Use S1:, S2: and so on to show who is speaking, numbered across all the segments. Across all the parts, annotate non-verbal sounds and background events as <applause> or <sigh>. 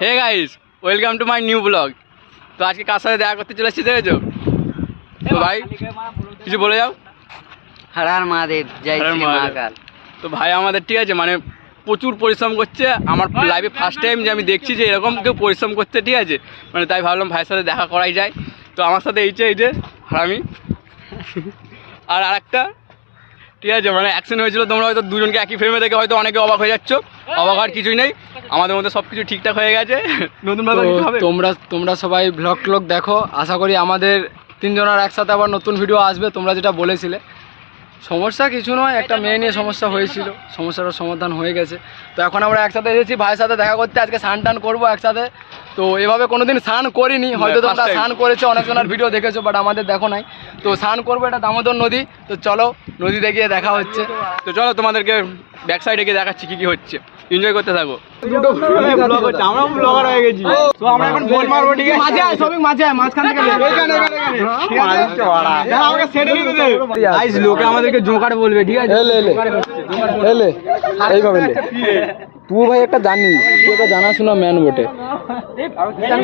S1: Hey guys welcome to my new blog তো আজকে কার সাথে দেখা করতে চলে এসেছি দেখেছ? তো ভাই কিছু বলে যাও।
S2: হর হর মহাদেব জয় শ্রী মহাকাল।
S1: তো ভাই আমাদের ঠিক আছে মানে প্রচুর পরিশ্রম করছে। আমার লাইফে ফার্স্ট টাইম যে আমি দেখছি যে এরকম কেউ পরিশ্রম করতে ঠিক আছে? মানে তাই ভাবলাম ভাইয়ের সাথে দেখা করাই যায়। তো আমার সাথে এই যে এই যে হারামি। আর আরেকটা ঠিক আছে মানে অ্যাকশন হয়েছিল তোমরা হয়তো দুজনকে একই ফ্রেমে দেখে হয়তো অনেকে অবাক হয়ে যাচ্ছ। অবাক হওয়ার কিছুই নেই। আমাদের মধ্যে সব কিছু ঠিকঠাক হয়ে গেছে। <laughs> নতুন ভাবে
S3: তোমরা তোমরা সবাই ব্লগ ট্লগ দেখো। আশা করি আমাদের তিনজনের একসাথে আবার নতুন ভিডিও আসবে তোমরা যেটা বলেছিলে। সমস্যা কিছু নয় একটা মেয়ে নিয়ে সমস্যা হয়েছিল। সমস্যাটার সমাধান হয়ে গেছে। তো এখন আমরা একসাথে এসেছি ভাইয়ের সাথে দেখা করতে আজকে স্নান টান করব একসাথে। তো এভাবে কোনোদিন স্নান করিনি হয়তো তোমরা স্নান করেছ অনেকজনের ভিডিও দেখেছ বাট আমাদের দেখো নাই। তো স্নান করব এটা দামোদর নদী তো চলো নদীতে গিয়ে দেখা হচ্ছে।
S1: তো চলো তোমাদেরকে ব্যাক সাইডে গিয়ে দেখাচ্ছি কি কি হচ্ছে। এনজয় করতে থাকো। আমরাও ব্লগার হয়ে গেছি। তো আমরা এখন গোল মারবো ঠিক আছে?
S3: মাঝে আয় সবই মাঝে আয় মাঝখান থেকে
S1: গাইস লোকে আমাদেরকে জোকার বলবে ঠিক আছে?
S3: এইভাবে তুই ভাই একটা জানিস তুই একটা জানাশোনা ম্যান বটে।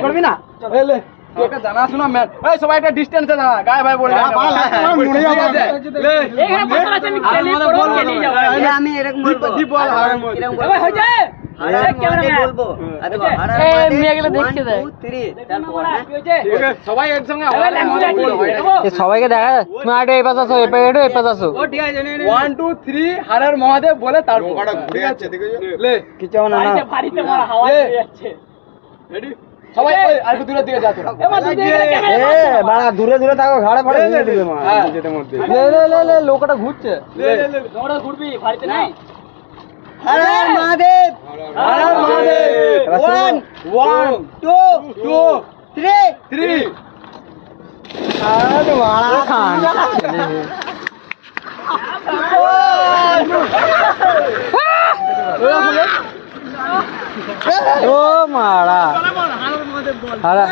S3: করবি না জানাশোনা ম্যান এই সবাই একটা ডিস্টেন্সে দাঁড়া গায়ে ভাই বলে
S2: আমি এরকম হ্যাঁ? সবাইকে দেখা তুমি আগে এই পাশ আসো এই পাশ এই পাশ আসো
S3: ওয়ান টু থ্রি হারার মহাদেব বলে তারপর ঘুরে যাচ্ছে
S2: কিছু না না
S3: রেডি সবাই আর দূরের দিকে যা
S2: বাড়া দূরে দূরে থাকো ঘাড়ে ফাড়ে দিবে মা
S3: হ্যাঁ।
S2: লে লে লে লে লোকটা ঘুরছে
S3: লে, লে, লে।
S2: Har Har Mahadev
S3: Har Har Mahadev.
S2: One
S3: one
S2: two
S3: two
S2: three
S3: three
S2: আরে বাড়া খান ও মারা হারা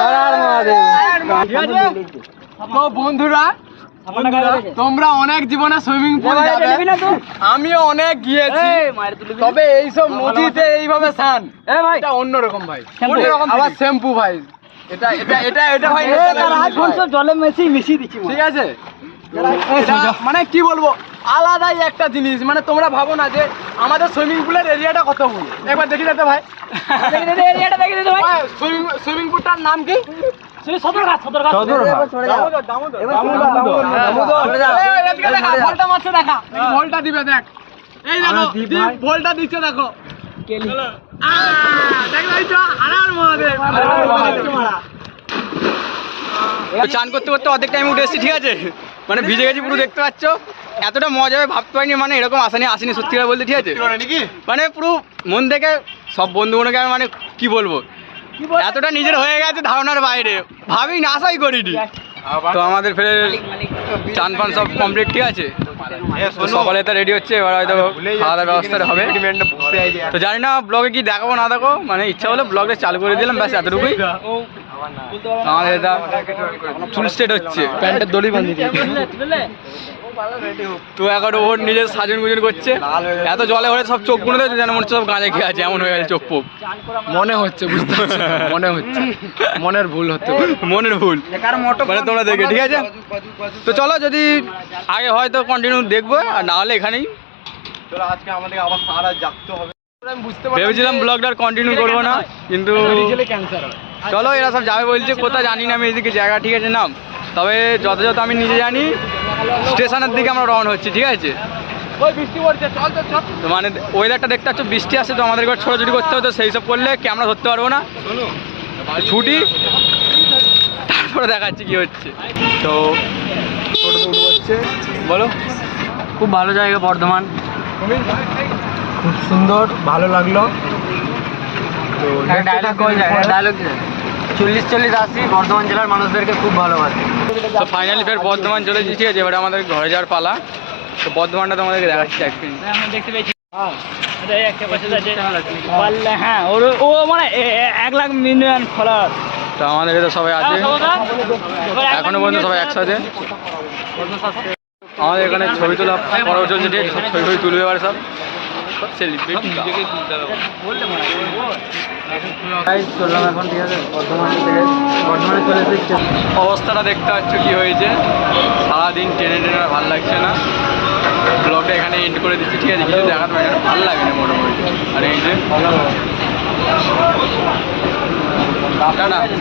S2: হারার মহাদেব
S3: তো বন্ধুরা বন্ধুরা, তোমরা অনেক জীবনে সুইমিং পুল যাবে। আমিও অনেক গিয়েছি। তবে এইসব নদীতে এইভাবে স্নান। এটা অন্যরকম ভাই। অন্যরকম আবার শ্যাম্পু ভাই। এটা এটা এটা এটা ভাই
S2: জলে মেশি মিশিয়ে দিচ্ছি
S3: ঠিক আছে? মানে কি বলব? আলাদাই একটা জিনিস। মানে তোমরা ভাবো না যে আমাদের সুইমিং পুলের এরিয়াটা কত বড়? একবার দেখি যেতে ভাই। সুইমিং পুলটার নাম কি? দেখা,
S1: চান করতে করতে অর্ধেক টাইম উঠে এসেছি ঠিক আছে? মানে ভিজে গেছি পুরো দেখতে পাচ্ছ? এতটা মজা হবে ভাবতে পারিনি মানে এরকম আসেনি আসেনি সত্যি করে বলতে ঠিক আছে? মানে পুরো মন থেকে সব বন্ধুগুলোকে আমি মানে কি বলব? এতটা নিজের হয়ে গেছে ধারণার বাইরে। ভাবি না আশাই করিনি তো আমাদের ফের চান ফান সব কমপ্লিট ঠিক আছে? সকালে তো রেডি হচ্ছে এবার হয়তো খাওয়া দাওয়ার ব্যবস্থা হবে। তো জানি না ব্লগে কি দেখাবো না দেখো মানে ইচ্ছা হলো ব্লগে চালু করে দিলাম ব্যাস এতটুকুই। আমাদের এটা চুল স্টেট হচ্ছে
S3: প্যান্টের দড়ি বাঁধিয়ে।
S1: তো এখন ওর নিজের সাজন গুজন করছে। এত জলে হলে সব চোখ যেন মনে হচ্ছে সব গাঁজা খেয়ে আছে এমন হয়ে গেছে চোখ
S3: মনে হচ্ছে বুঝতে পারছি মনে হচ্ছে। মনের ভুল হতে পারে।
S1: মনের ভুল। মানে তোমরা দেখে ঠিক আছে? তো চলো যদি আগে হয় তো কন্টিনিউ দেখব আর না হলে এখানেই। ভেবেছিলাম ব্লগটা কন্টিনিউ করব না কিন্তু চলো এরা সব যাবে বলছে কোথায় জানি না আমি এদিকে জায়গা ঠিক আছে নাম। তবে যথাযথ আমি নিজে জানি স্টেশনের দিকে আমরা রওনা হচ্ছি ঠিক আছে?
S3: ওই বৃষ্টি পড়ছে চল চল চল।
S1: তো মানে ওয়েদারটা দেখতে পাচ্ছ বৃষ্টি আসছে তো আমাদের এবার ছোটাছুটি করতে হবে তো সেই সব করলে ক্যামেরা ধরতে পারব না? ছুটি? তারপরে দেখাচ্ছি কি হচ্ছে। তো বলো।
S2: খুব ভালো জায়গা বর্ধমান।
S3: খুব সুন্দর ভালো লাগল। তো
S2: ডায়লগ ডায়লগ চল্লিশ চল্লিশ আশি বর্ধমান জেলার মানুষদেরকে খুব ভালোবাসে।
S1: তো ফাইনালি ফের বর্ধমান চলে এসেছি ঠিক আছে? এবারে আমাদের ঘরে যাওয়ার পালা। তো বর্ধমানটা তোমাদেরকে দেখাচ্ছি একদিন
S4: হ্যাঁ ওর ও মানে এক লাখ মিলিয়ন
S1: তো আমাদের তো সবাই আছে। এখনও পর্যন্ত সবাই একসাথে। আমাদের এখানে ছবি তোলা পর্ব চলছে ঠিক আছে? ছবি ছবি তুলবে এবারে সব। সব সেলিব্রিটি অবস্থাটা দেখতে পাচ্ছ কি হয়েছে? সারাদিন ট্রেনে আর ভালো লাগছে না। ব্লগটা এখানে এন্ড করে দিচ্ছি, ঠিক আছে? কিছু দেখার পাই না, ভালো লাগে না মোটামুটি। আর এই যে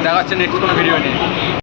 S1: দেখাচ্ছে নেক্সট কোনো ভিডিও নিয়ে।